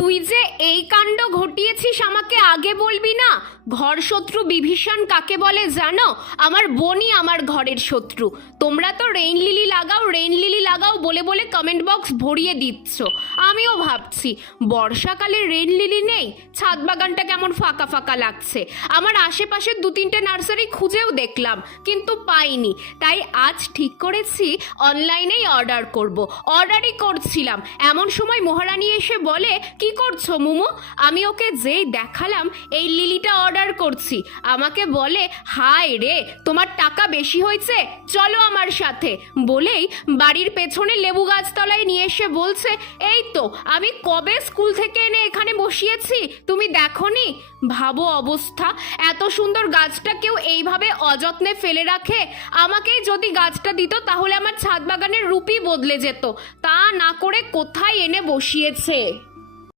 তুই যে এই কাণ্ড ঘটিয়েছিস আমাকে আগে বলবি না? ঘর শত্রু বিভীষণ কাকে বলে জানো? আমার বোনই আমার ঘরের শত্রু। তোমরা তো রেইন লিলি লাগাও বলে বলে কমেন্ট বক্স ভরিয়ে দিচ্ছ। আমিও ভাবছি বর্ষাকালে রেইন লিলি নেই, ছাদ বাগানটা কেমন ফাঁকা ফাঁকা লাগছে। আমার আশেপাশের 2-3টে নার্সারি খুঁজেও দেখলাম কিন্তু পাইনি। তাই আজ ঠিক করেছি অনলাইনেই অর্ডার করব। অর্ডারই করছিলাম এমন সময় মহারানী এসে বলে, কি করছো মুমু? আমি ওকে যেই দেখালাম এই লিলিটা অর্ডার করছি, আমাকে বলে, হায় রে তোমার টাকা বেশি হয়েছে, চলো আমার সাথে। বলেই বাড়ির পেছনে লেবু গাছতলায় নিয়ে এসে বলছে, এই তো আমি কবে স্কুল থেকে এনে এখানে বসিয়েছি, তুমি দেখোনি? ভাবো অবস্থা, এত সুন্দর গাছটা কেউ এইভাবে অযত্নে ফেলে রাখে। আমাকেই যদি গাছটা দিত তাহলে আমার ছাদ বাগানের রূপই বদলে যেত। তা না করে কোথায় এনে বসিয়েছে।